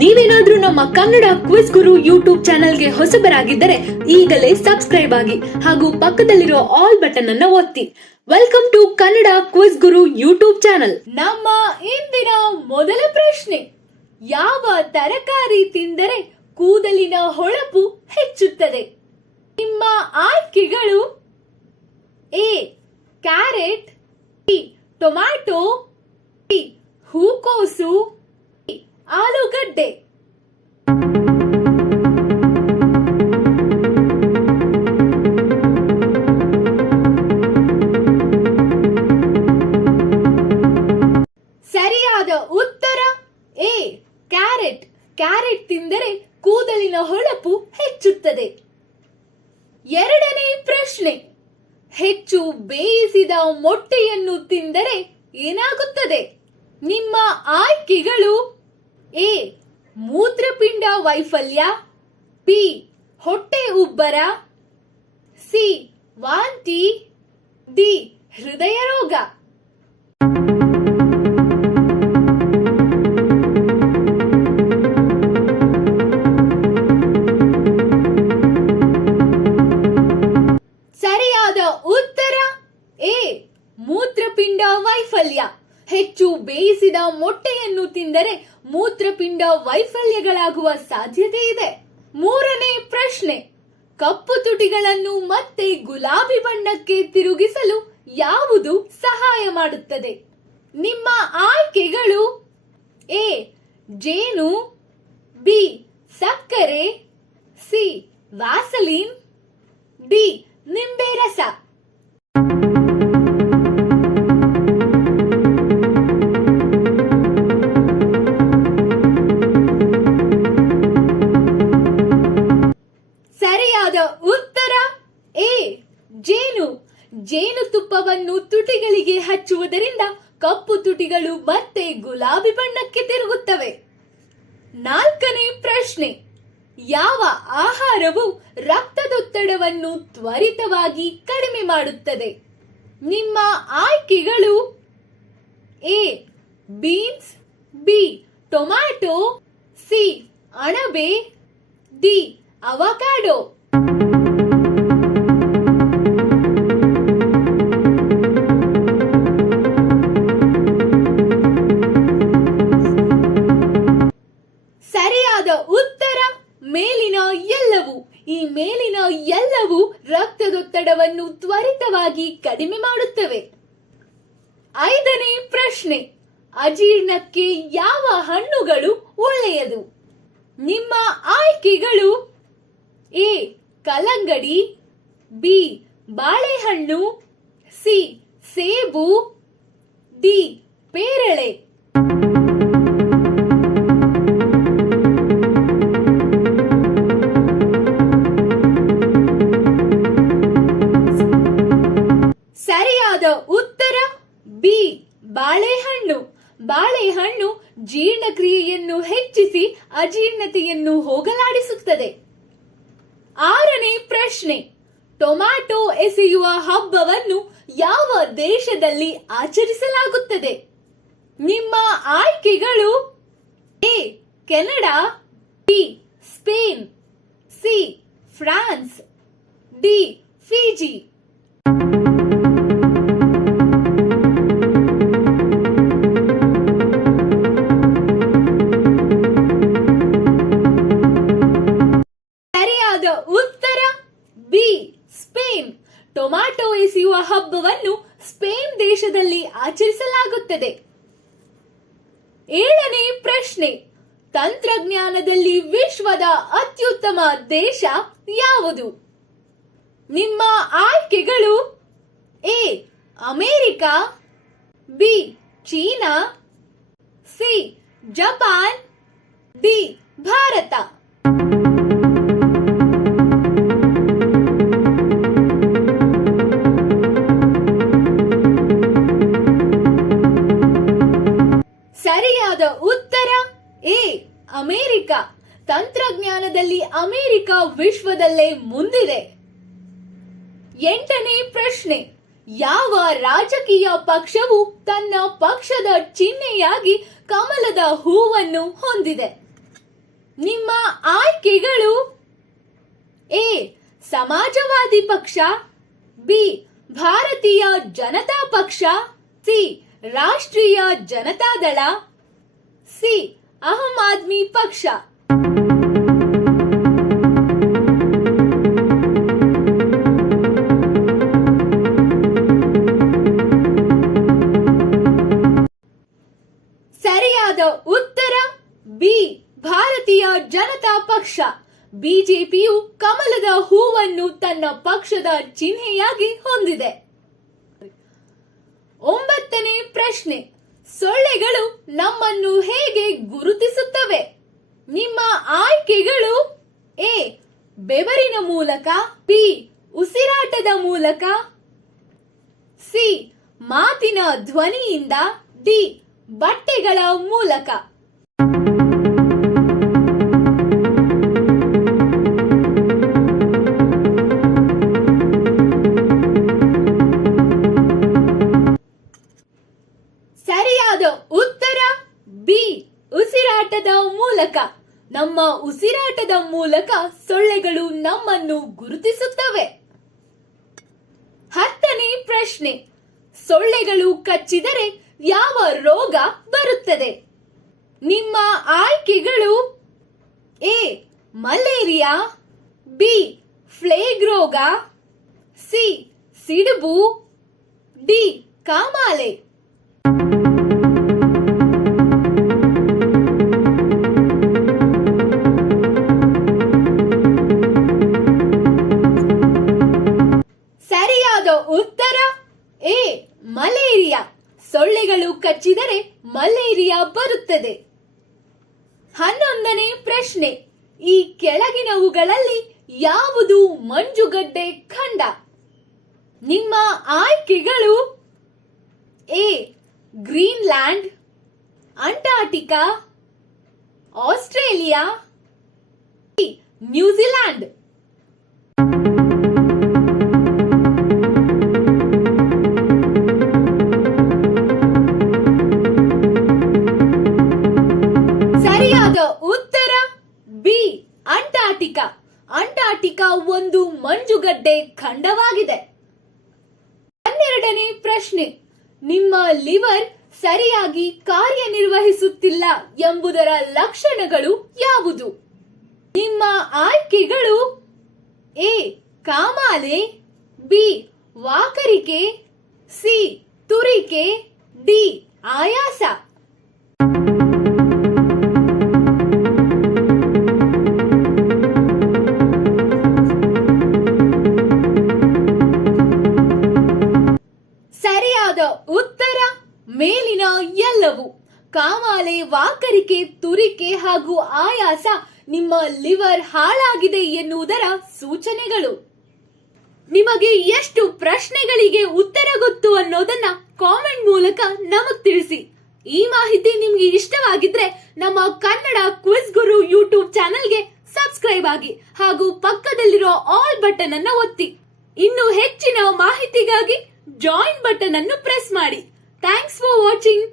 ನೀವೇನಾದ್ರೂ ನಮ್ಮ Kannada quiz Guru YouTube ಚಾನೆಲ್ಗೆ ಹೊಸಬರಾಗಿದ್ದರೆ ಈಗಲೇ ಸಬ್ಸ್ಕ್ರೈಬ್ ಆಗಿ ಹಾಗೂ ಪಕ್ಕದಲ್ಲಿರೋ ಆಲ್ ಬಟನ್ ಅನ್ನ ಒತ್ತಿ. Welcome to Kannada quiz Guru YouTube channel. ನಮ್ಮ ಇಂದಿನ ಮೊದಲ ಪ್ರಶ್ನೆ, ಯಾವ ತರಕಾರಿ ತಿಂದರೆ ಕೂದಲಿನ ಹೊಳಪು ಹೆಚ್ಚುತ್ತದೆ? ನಿಮ್ಮ ಆಯ್ಕೆಗಳು: A carrot, B tomato, B ಹೂಕೋಸು, ಆಲೂಗಡ್ಡೆ. ಸರಿಯಾದ ಉತ್ತರ ಎ ಕ್ಯಾರೆಟ್. ಕ್ಯಾರೆಟ್ ತಿಂದರೆ ಕೂದಲಿನ ಹೊಳಪು ಹೆಚ್ಚುತ್ತದೆ. ಎರಡನೇ ಪ್ರಶ್ನೆ, ಹೆಚ್ಚು ಬೇಯಿಸಿದ ಮೊಟ್ಟೆಯನ್ನು ತಿಂದರೆ ಏನಾಗುತ್ತದೆ? ನಿಮ್ಮ ಆಯ್ಕೆಗಳು: ಎ ಮೂತ್ರಪಿಂಡ ವೈಫಲ್ಯ, ಬಿ ಹೊಟ್ಟೆ ಉಬ್ಬರ, ಸಿ ವಾಂತಿ, ಡಿ ಹೃದಯ ರೋಗ. ಸರಿಯಾದ ಉತ್ತರ ಎ ಮೂತ್ರಪಿಂಡ ವೈಫಲ್ಯ. ಹೆಚ್ಚು ಬೇಯಿಸಿದ ಮೊಟ್ಟೆಯನ್ನು ತಿಂದರೆ ಮೂತ್ರಪಿಂಡ ವೈಫಲ್ಯಗಳಾಗುವ ಸಾಧ್ಯತೆ ಇದೆ. ಮೂರನೇ ಪ್ರಶ್ನೆ, ಕಪ್ಪು ತುಟಿಗಳನ್ನು ಮತ್ತೆ ಗುಲಾಬಿ ಬಣ್ಣಕ್ಕೆ ತಿರುಗಿಸಲು ಯಾವುದು ಸಹಾಯ ಮಾಡುತ್ತದೆ? ನಿಮ್ಮ ಆಯ್ಕೆಗಳು: ಎ ಜೇನು, ಬಿ ಸಕ್ಕರೆ, ಸಿ ವ್ಯಾಸಲಿನ್, ಡಿ ನಿಂಬೆ ರಸ. ಉತ್ತರ ಎ ಜೇನು. ಜೇನುತುಪ್ಪವನ್ನು ತುಟಿಗಳಿಗೆ ಹಚ್ಚುವುದರಿಂದ ಕಪ್ಪು ತುಟಿಗಳು ಮತ್ತೆ ಗುಲಾಬಿ ಬಣ್ಣಕ್ಕೆ ತಿರುಗುತ್ತವೆ. ನಾಲ್ಕನೇ ಪ್ರಶ್ನೆ, ಯಾವ ಆಹಾರವು ರಕ್ತದೊತ್ತಡವನ್ನು ತ್ವರಿತವಾಗಿ ಕಡಿಮೆ ಮಾಡುತ್ತದೆ? ನಿಮ್ಮ ಆಯ್ಕೆಗಳು: A beans, B tomato, C ಅಣಬೆ, ಡಿ ಅವಕಾಡೋ. ಸರಿಯಾದ ಉತ್ತರ ಮೇಲಿನ ಎಲ್ಲವೂ. ಈ ಮೇಲಿನ ಎಲ್ಲವೂ ರಕ್ತದೊತ್ತಡವನ್ನು ತ್ವರಿತವಾಗಿ ಕಡಿಮೆ ಮಾಡುತ್ತವೆ. ಐದನೇ ಪ್ರಶ್ನೆ, ಅಜೀರ್ಣಕ್ಕೆ ಯಾವ ಹಣ್ಣುಗಳು ಒಳ್ಳೆಯದು? ನಿಮ್ಮ ಆಯ್ಕೆಗಳು: ಎ ಕಲ್ಲಂಗಡಿ, ಬಿ ಬಾಳೆಹಣ್ಣು, ಸಿ ಸೇಬು, ಡಿ ಪೇರಳೆ. ಸರಿಯಾದ ಉತ್ತರ ಬಿ ಬಾಳೆಹಣ್ಣು. ಬಾಳೆಹಣ್ಣು ಜೀರ್ಣಕ್ರಿಯೆಯನ್ನು ಹೆಚ್ಚಿಸಿ ಅಜೀರ್ಣತೆಯನ್ನು ಹೋಗಲಾಡಿಸುತ್ತದೆ. ಆರನೇ ಪ್ರಶ್ನೆ, ಟೊಮ್ಯಾಟೊ ಎಸೆಯುವ ಹಬ್ಬವನ್ನು ಯಾವ ದೇಶದಲ್ಲಿ ಆಚರಿಸಲಾಗುತ್ತದೆ? ನಿಮ್ಮ ಆಯ್ಕೆಗಳು: A Canada, B Spain, C France, D Fiji. ಉತ್ತರ ಬಿ ಸ್ಪೇನ್. ಟೊಮ್ಯಾಟೊ ಎಸೆಯುವ ಹಬ್ಬವನ್ನು ಸ್ಪೇನ್ ದೇಶದಲ್ಲಿ ಆಚರಿಸಲಾಗುತ್ತದೆ. ಏಳನೇ ಪ್ರಶ್ನೆ, ತಂತ್ರಜ್ಞಾನದಲ್ಲಿ ವಿಶ್ವದ ಅತ್ಯುತ್ತಮ ದೇಶ ಯಾವುದು? ನಿಮ್ಮ ಆಯ್ಕೆಗಳು: A America, B China, C Japan, D Bharat. ಸರಿಯಾದ ಉತ್ತರ ಎ ಅಮೆರಿಕ. ತಂತ್ರಜ್ಞಾನದಲ್ಲಿ ಅಮೆರಿಕ ವಿಶ್ವದಲ್ಲೇ ಮುಂದಿದೆ. ಎಂಟನೇ ಪ್ರಶ್ನೆ, ಯಾವ ರಾಜಕೀಯ ಪಕ್ಷವು ತನ್ನ ಪಕ್ಷದ ಚಿಹ್ನೆಯಾಗಿ ಕಮಲದ ಹೂವನ್ನು ಹೊಂದಿದೆ? ನಿಮ್ಮ ಆಯ್ಕೆಗಳು: ಎ ಸಮಾಜವಾದಿ ಪಕ್ಷ, ಬಿ ಭಾರತೀಯ ಜನತಾ ಪಕ್ಷ, ಸಿ ರಾಷ್ಟ್ರೀಯ ಜನತಾದಳ, ಸಿ ಆಮ್ ಆದ್ಮಿ ಪಕ್ಷ. ಸರಿಯಾದ ಉತ್ತರ ಬಿ ಭಾರತೀಯ ಜನತಾ ಪಕ್ಷ. ಬಿಜೆಪಿಯು ಕಮಲದ ಹೂವನ್ನು ತನ್ನ ಪಕ್ಷದ ಚಿಹ್ನೆಯಾಗಿ ಹೊಂದಿದೆ. 9ನೇ ಪ್ರಶ್ನೆ: ಸೊಳ್ಳೆಗಳು ನಮ್ಮನ್ನು ಹೇಗೆ ಗುರುತಿಸುತ್ತವೆ? ನಿಮ್ಮ ಆಯ್ಕೆಗಳು: ಎ ಬೆವರಿನ ಮೂಲಕ, ಬಿ ಉಸಿರಾಟದ ಮೂಲಕ, ಸಿ ಮಾತಿನ ಧ್ವನಿಯಿಂದ, ಡಿ ಬಟ್ಟೆಗಳ ಮೂಲಕ. ಸರಿಯಾದ ಉತ್ತರ ಬಿ ಉಸಿರಾಟದ ಮೂಲಕ. ನಮ್ಮ ಉಸಿರಾಟದ ಮೂಲಕ ಸೊಳ್ಳೆಗಳು ನಮ್ಮನ್ನು ಗುರುತಿಸುತ್ತವೆ. 10ನೇ ಪ್ರಶ್ನೆ: ಸೊಳ್ಳೆಗಳು ಕಚ್ಚಿದರೆ ಯಾವ ರೋಗ ಬರುತ್ತದೆ? ನಿಮ್ಮ ಆಯ್ಕೆಗಳು: ಎ ಮಲೇರಿಯಾ, ಬಿ ಫ್ಲೇಗ್ ರೋಗ, ಸಿ ಸಿಡುಬು, ಡಿ ಕಾಮಾಲೆ. ಸರಿಯಾದ ಉತ್ತರ ಎ ಮಲೇರಿಯಾ. ಸೊಳ್ಳೆಗಳು ಕಚ್ಚಿದರೆ ಮಲೇರಿಯಾ ಬರುತ್ತದೆ. 11ನೇ ಪ್ರಶ್ನೆ: ಈ ಕೆಳಗಿನವುಗಳಲ್ಲಿ ಯಾವುದು ಮಂಜುಗಡ್ಡೆ ಖಂಡ? ನಿಮ್ಮ ಆಯ್ಕೆಗಳು: A Greenland, Antarctica, Australia, B New Zealand. ಸರಿಯಾದ ಉತ್ತರ ಬಿ ಅಂಟಾರ್ಟಿಕಾ. ಅಂಟಾರ್ಟಿಕಾ ಒಂದು ಮಂಜುಗಡ್ಡೆ ಖಂಡವಾಗಿದೆ. 12ನೇ ಪ್ರಶ್ನೆ: ನಿಮ್ಮ ಲಿವರ್ ಸರಿಯಾಗಿ ಕಾರ್ಯನಿರ್ವಹಿಸುತ್ತಿಲ್ಲ ಎಂಬುದರ ಲಕ್ಷಣಗಳು ಯಾವುದು? ನಿಮ್ಮ ಆಯ್ಕೆಗಳು: ಎ ಕಾಮಾಲೆ, ಬಿ ವಾಕರಿಕೆ, ಸಿ ತುರಿಕೆ, ಡಿ ಆಯಾಸ. ಸರಿಯಾದ ಉತ್ತರ ಮೇಲಿನ ಎಲ್ಲವೂ. ಕಾಮಾಲೆ, ವಾಕರಿಕೆ, ತುರಿಕೆ ಹಾಗೂ ಆಯಾಸ ನಿಮ್ಮ ಲಿವರ್ ಹಾಳಾಗಿದೆ ಎನ್ನುವುದರ ಸೂಚನೆಗಳು. ನಿಮಗೆ ಎಷ್ಟು ಪ್ರಶ್ನೆಗಳಿಗೆ ಉತ್ತರ ಗೊತ್ತು ಅನ್ನೋದನ್ನ ಕಾಮೆಂಟ್ ಮೂಲಕ ನಮಗ್ ತಿಳಿಸಿ. ಈ ಮಾಹಿತಿ ನಿಮ್ಗೆ ಇಷ್ಟವಾಗಿದ್ರೆ ನಮ್ಮ ಕನ್ನಡ ಕ್ವಿಜ್ ಗುರು ಯೂಟ್ಯೂಬ್ ಚಾನೆಲ್ಗೆ ಸಬ್ಸ್ಕ್ರೈಬ್ ಆಗಿ ಹಾಗೂ ಪಕ್ಕದಲ್ಲಿರೋ ಆಲ್ ಬಟನ್ ಅನ್ನ ಒತ್ತಿ. ಇನ್ನು ಹೆಚ್ಚಿನ ಮಾಹಿತಿಗಾಗಿ ಜಾಯಿನ್ ಬಟನ್ ಅನ್ನು ಪ್ರೆಸ್ ಮಾಡಿ. Thanks for watching.